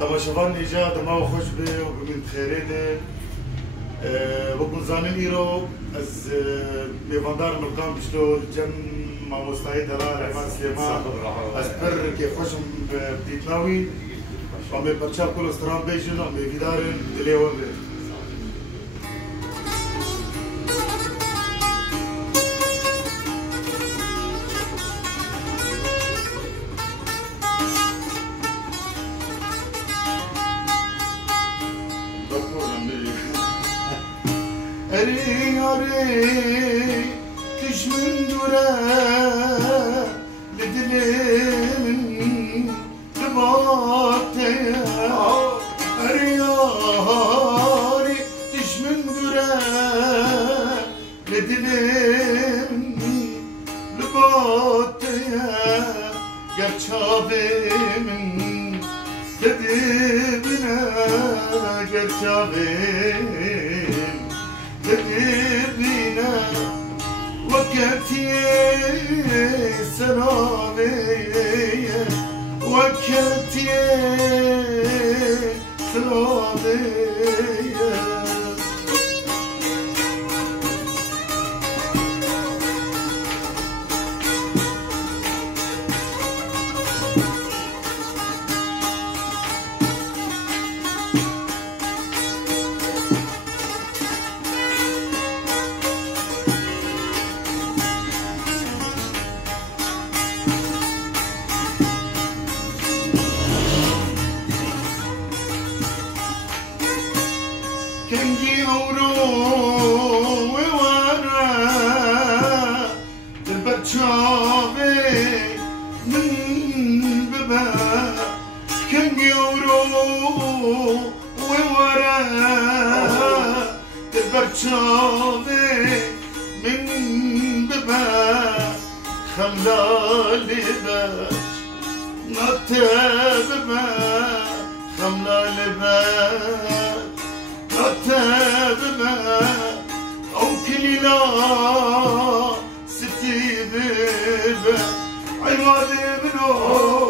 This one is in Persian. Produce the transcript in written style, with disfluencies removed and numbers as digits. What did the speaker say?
تماشاوان اینجا دما و خوش به و بمین خیره بکن زانین ایرو از میواندار نکام بشتو جن ماموستای دلال رحمان سلیمان از پر که خوشم دیتناوی و می پرچاب کل استرام بیشن و می ویدارن دلیوان به أري أري كش من دورة لدلين لباطي أري أري كش من دورة لدلين لباطي gerçabe min dedibine gerçabe تقبلنا وقتي سرابي وقتي سرابي كنجي أورو وورا البرشابي من ببا كنجي أورو وورا البرشابي من ببا خملالي باش نتبما خملالي باش تابما أو كليلا ستي بيبا عوالي منو